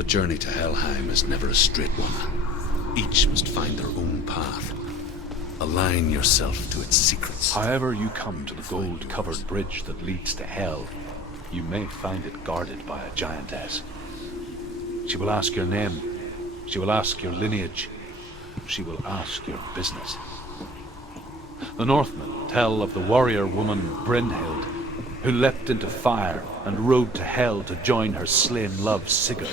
The journey to Helheim is never a straight one. Each must find their own path. Align yourself to its secrets. However you come to the gold-covered bridge that leads to Hell, you may find it guarded by a giantess. She will ask your name. She will ask your lineage. She will ask your business. The Northmen tell of the warrior woman Brynhild, who leapt into fire and rode to Hell to join her slain love Sigurd.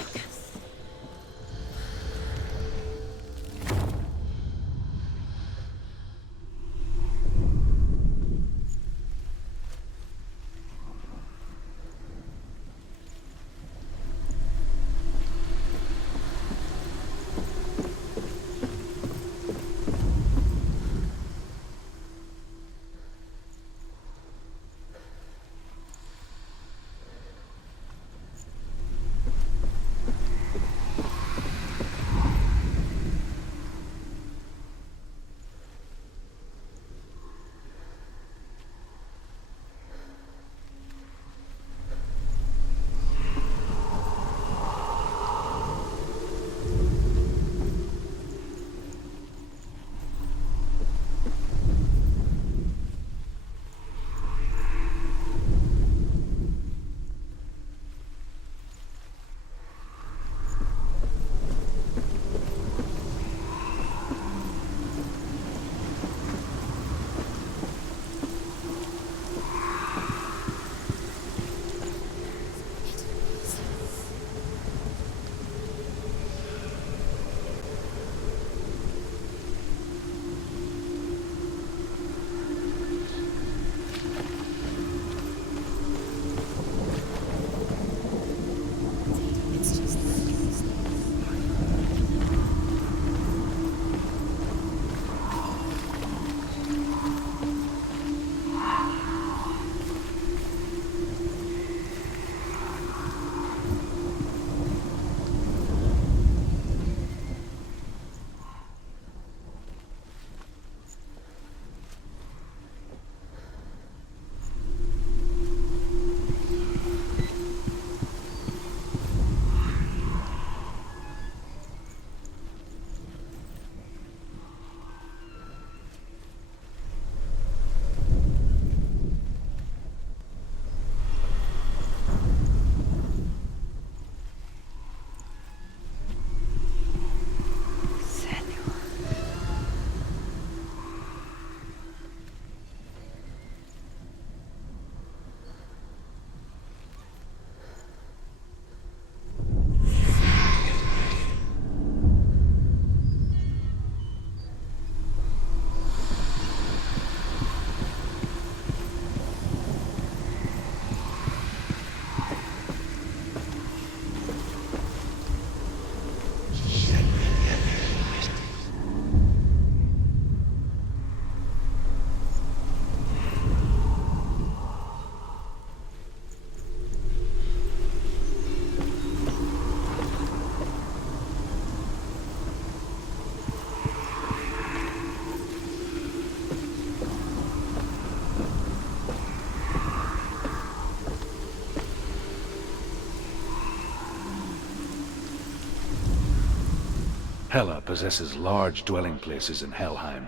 Hela possesses large dwelling places in Helheim.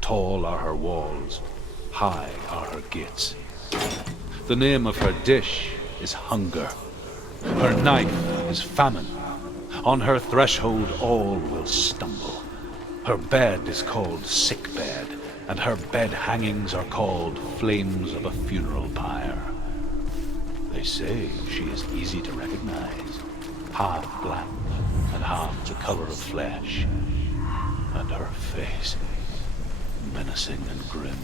Tall are her walls, high are her gates. The name of her dish is hunger. Her knife is famine. On her threshold all will stumble. Her bed is called sick bed, and her bed hangings are called flames of a funeral pyre. They say she is easy to recognize, half black and half the color of flesh, and her face menacing and grim.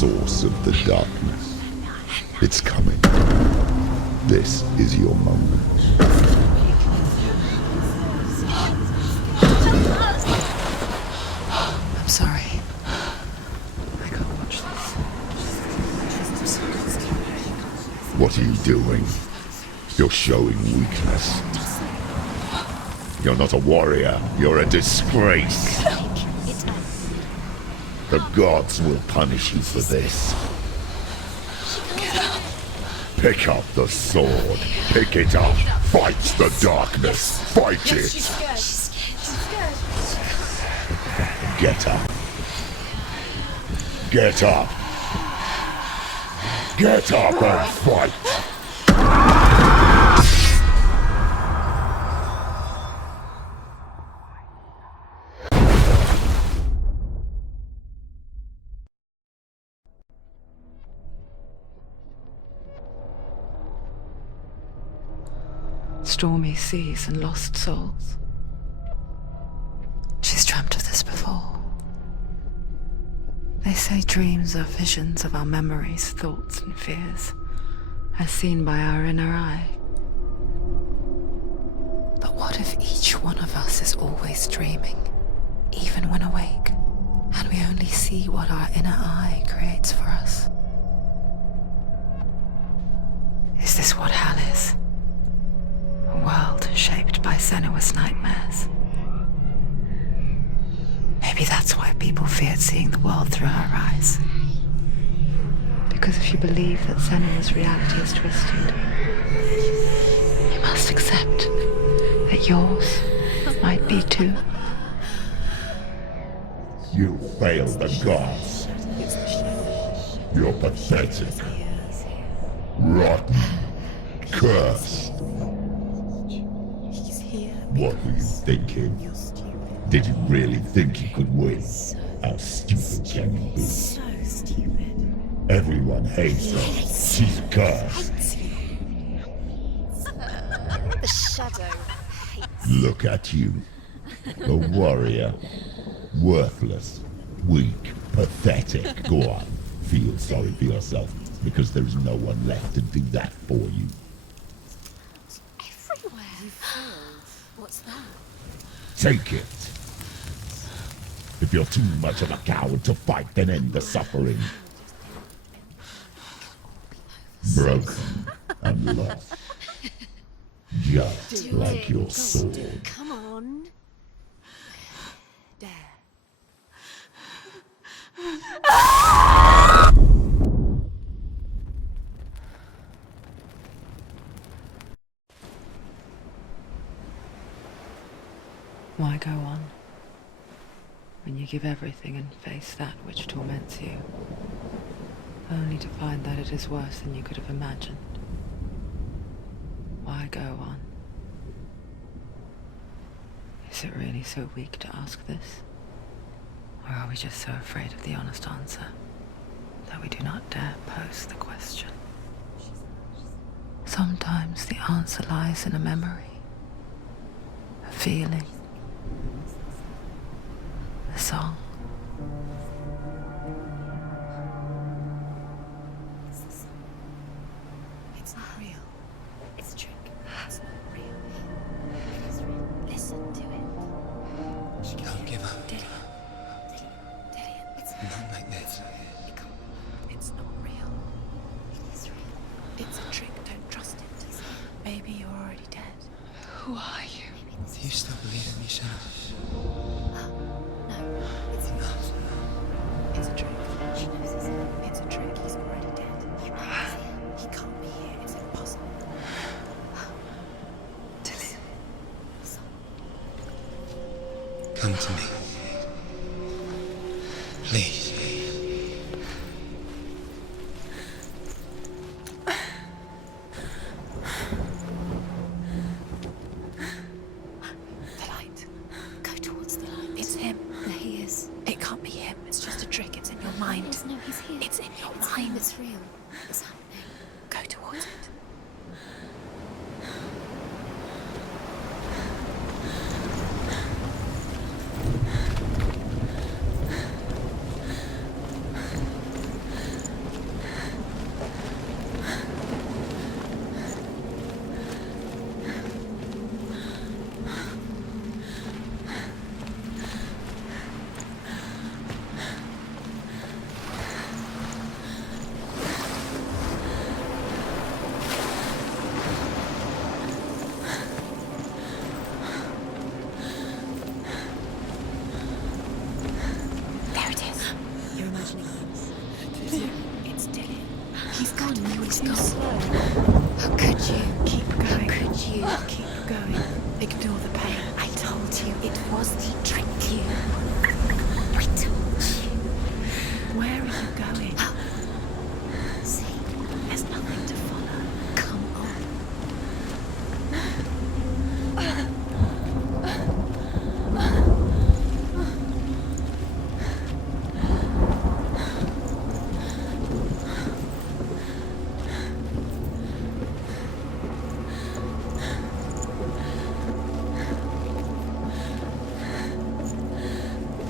source of the darkness. It's coming. This is your moment. I'm sorry. I can't watch this. What are you doing? You're showing weakness. You're not a warrior. You're a disgrace. The gods will punish you for this. Pick up the sword. Pick it up. Fight the darkness. Fight it. Get up. Get up. Get up and fight. Stormy seas and lost souls. She's dreamt of this before. They say dreams are visions of our memories, thoughts and fears, as seen by our inner eye. But what if each one of us is always dreaming, even when awake, and we only see what our inner eye creates for us? Is this what hell is? A world shaped by Senua's nightmares. Maybe that's why people feared seeing the world through her eyes. Because if you believe that Senua's reality is twisted, you must accept that yours might be too. You fail the gods. You're pathetic. Rotten. Cursed. What were you thinking? Did you really think you could win? How stupid can you be? So stupid. Everyone hates her. She's cursed. The shadow hates. Look at you. A warrior. Worthless. Weak. Pathetic. Go on. Feel sorry for yourself, because there is no one left to do that for you. Everywhere. You failed. What's that? Take it. If you're too much of a coward to fight, then end the suffering. Broken and lost. Just like your sword. Come on. Dare. Why go on, when you give everything and face that which torments you, only to find that it is worse than you could have imagined? Why go on? Is it really so weak to ask this? Or are we just so afraid of the honest answer that we do not dare pose the question? Sometimes the answer lies in a memory, a feeling, a song. It's not real. It's a trick. It's not real. It is real. Listen to it. Don't give up. Did it. It's Not like this. it can't. It's not real. It is real. It's a trick. Don't trust it. Maybe you're already dead. Who are you? Do you still believe in me, Senua? No, it's not. It's a trick. She knows this. It's a trick. He's already dead. He can't be here. It's impossible. Dillian. Come to me. Please. The light. Go towards the light. It's him. There he is. It can't be him. It's just a trick. It's in your mind. No, he's here. It's in your mind. It's real. It's happening. Go towards it. It's Dylan. He's gone. You were too slow. How could you? Keep going. How could you? Keep going. Ignore the pain. I told you it was to trick you. I told you. Where are you going? See, there's nothing to follow. Come on.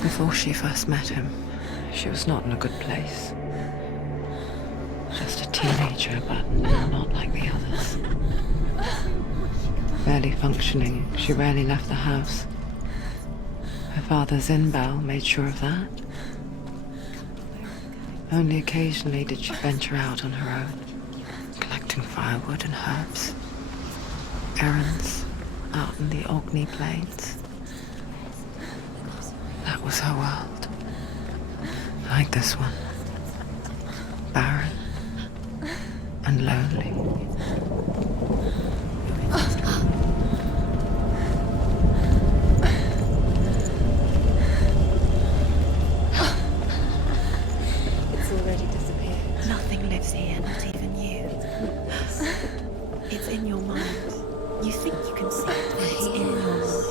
Before she first met him, she was not in a good place. Just a teenager, but not like the others. Barely functioning, she rarely left the house. Her father Zinbal made sure of that. Only occasionally did she venture out on her own, collecting firewood and herbs. Errands out in the Orkney Plains. That was her world. Like this one. Barren and lonely. It's already disappeared. Nothing lives here, not even you. It's in your mind. You think you can see it, but it's in your mind.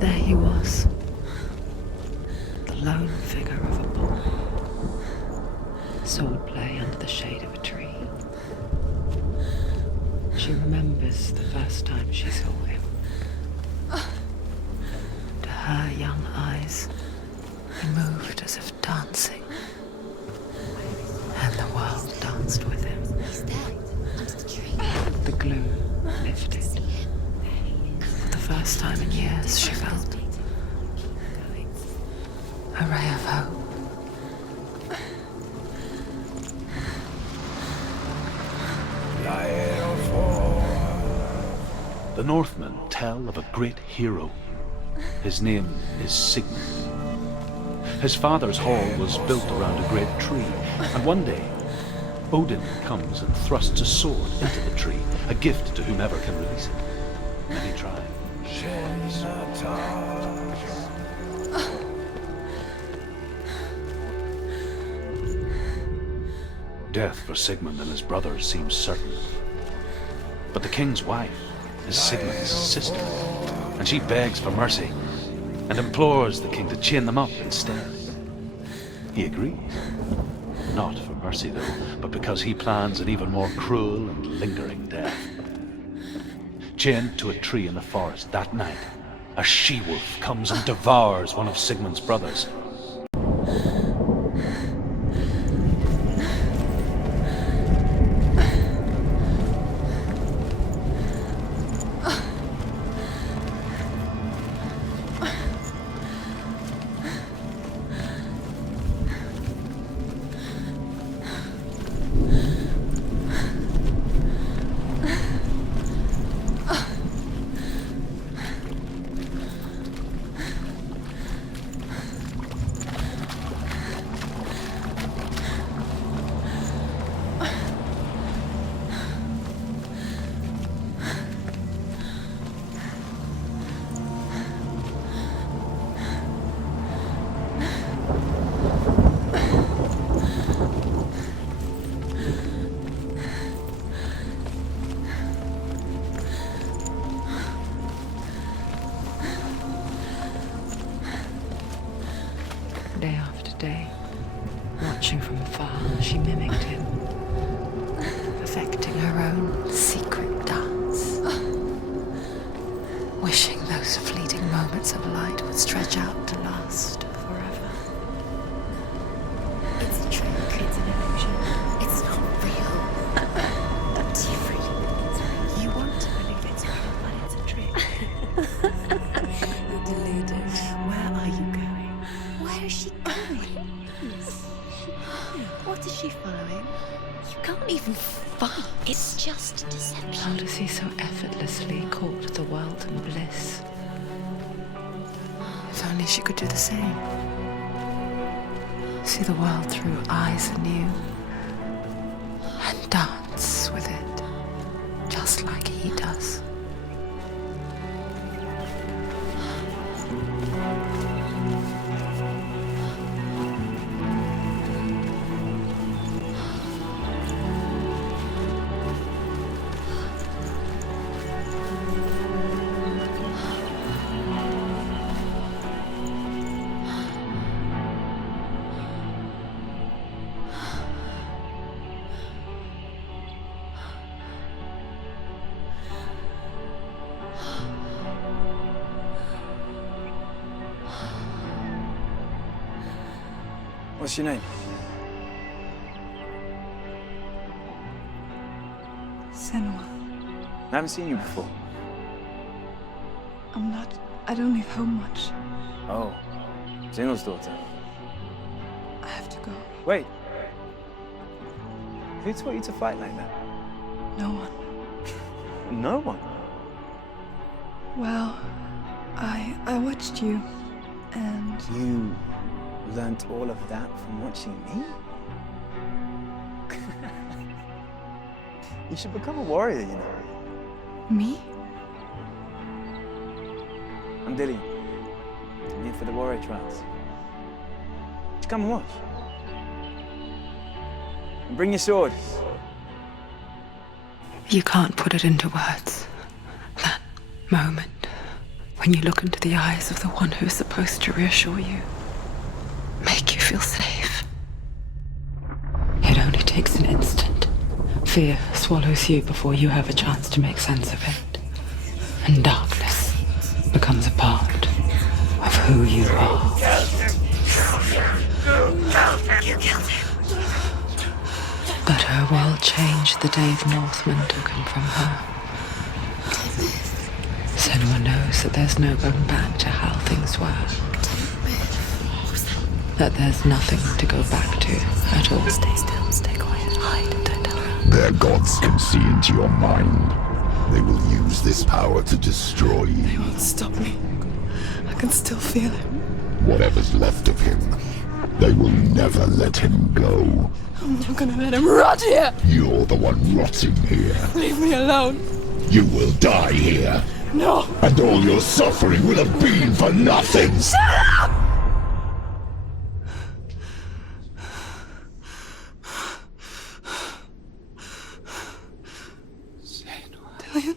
There he was, the lone figure of a boy. Swordplay under the shade of a tree. She remembers the first time she saw him. To her young eyes, he moved as if dancing, and the world danced with him. He's there, under the tree. The gloom lifted. For the first time in years, she felt a ray of hope. The Northmen tell of a great hero. His name is Sigmund. His father's hall was built around a great tree, and one day, Odin comes and thrusts a sword into the tree, a gift to whomever can release it. Many try. Death for Sigmund and his brothers seems certain. But the king's wife is Sigmund's sister, and she begs for mercy and implores the king to chain them up instead. He agrees. Not for mercy, though, but because he plans an even more cruel and lingering death. Chained to a tree in the forest that night, a she-wolf comes and devours one of Sigmund's brothers. Day after day, watching from afar, she mimicked him, perfecting her own secret dance, wishing those fleeting moments of light would stretch out to last forever. It's a trick. It's an illusion. It's not real. Do you really think it's real? You want to believe it's real, but it's a trick. You're deluded. Where are you going? Where is she going? What is she following? You can't even fight. It's just deception. How does he so effortlessly court the world and bliss? only she could do the same. See the world through eyes anew and dance with it, just like he does. What's your name? Senua. I haven't seen you before. I don't leave home much. Oh, Zenua's daughter. I have to go. Wait. Who taught you to fight like that? No one. No one. Well, I watched you, and You learnt all of that from watching me? You should become a warrior, you know. me? I'm Dillian. I'm here for the warrior trials. Just come and watch. And bring your sword. You can't put it into words. That moment when you look into the eyes of the one who's supposed to reassure you, make you feel safe. It only takes an instant. Fear swallows you before you have a chance to make sense of it. And darkness becomes a part of who you are. You killed him. But her world changed the day the Northmen took him from her. Senua knows that there's no going back to how things were. That there's nothing to go back to at all. Stay still, stay quiet, hide, don't tell her. Their gods can see into your mind. They will use this power to destroy They you. won't stop me. I can still feel him. Whatever's left of him, they will never let him go. I'm not gonna let him rot here. You're the one rotting here. Leave me alone. You will die here. No. And all your suffering will have been for nothing. Dillian?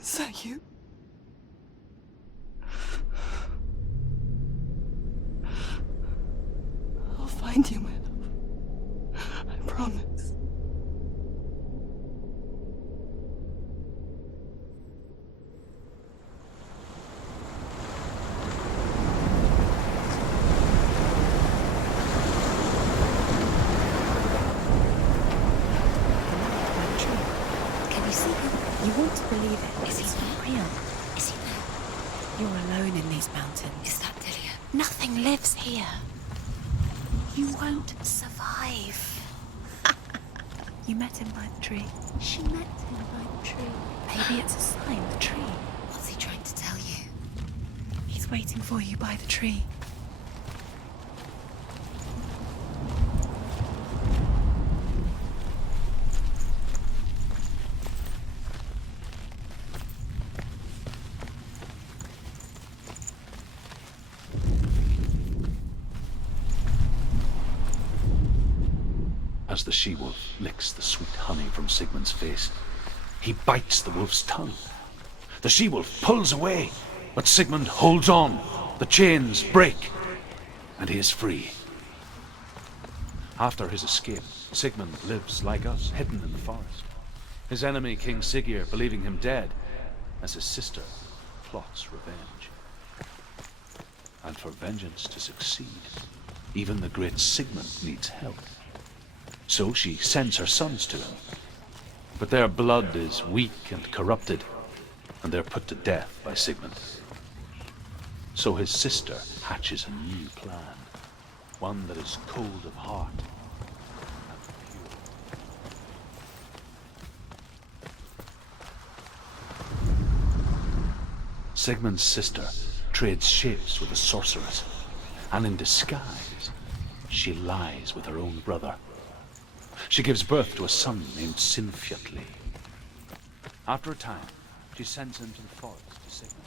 Is that you? I'll find you, my love. I promise. Can you see him? You want to believe it. Is he not real? Is he there? You're alone in these mountains. Is that Dillian? Nothing lives here. You won't survive. You met him by the tree. She met him by the tree. Maybe it's a sign, the tree. What's he trying to tell you? He's waiting for you by the tree. As the she-wolf licks the sweet honey from Sigmund's face, he bites the wolf's tongue. The she-wolf pulls away, but Sigmund holds on. The chains break, and he is free. After his escape, Sigmund lives like us, hidden in the forest. His enemy, King Siggeir, believing him dead, as his sister plots revenge. And for vengeance to succeed, even the great Sigmund needs help. So she sends her sons to him. But their blood is weak and corrupted, and they're put to death by Sigmund. So his sister hatches a new plan, one that is cold of heart and pure. Sigmund's sister trades shapes with a sorceress, and in disguise, she lies with her own brother. She gives birth to a son named Sinfiotli. After a time, she sends him to the forest to save him.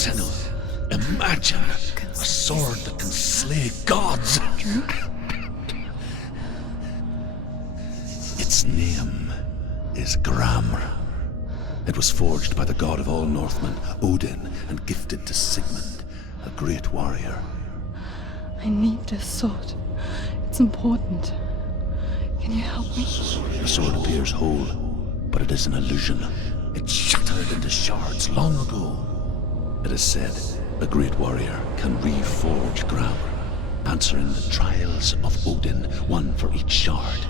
Senua, imagine a sword that can slay gods. Its name is Gramr. It was forged by the god of all Northmen, Odin, and gifted to Sigmund, a great warrior. I need this sword. It's important. Can you help me? The sword appears whole, but it is an illusion. It shattered into shards long ago. It is said a great warrior can reforge Gramr, answering the trials of Odin, one for each shard.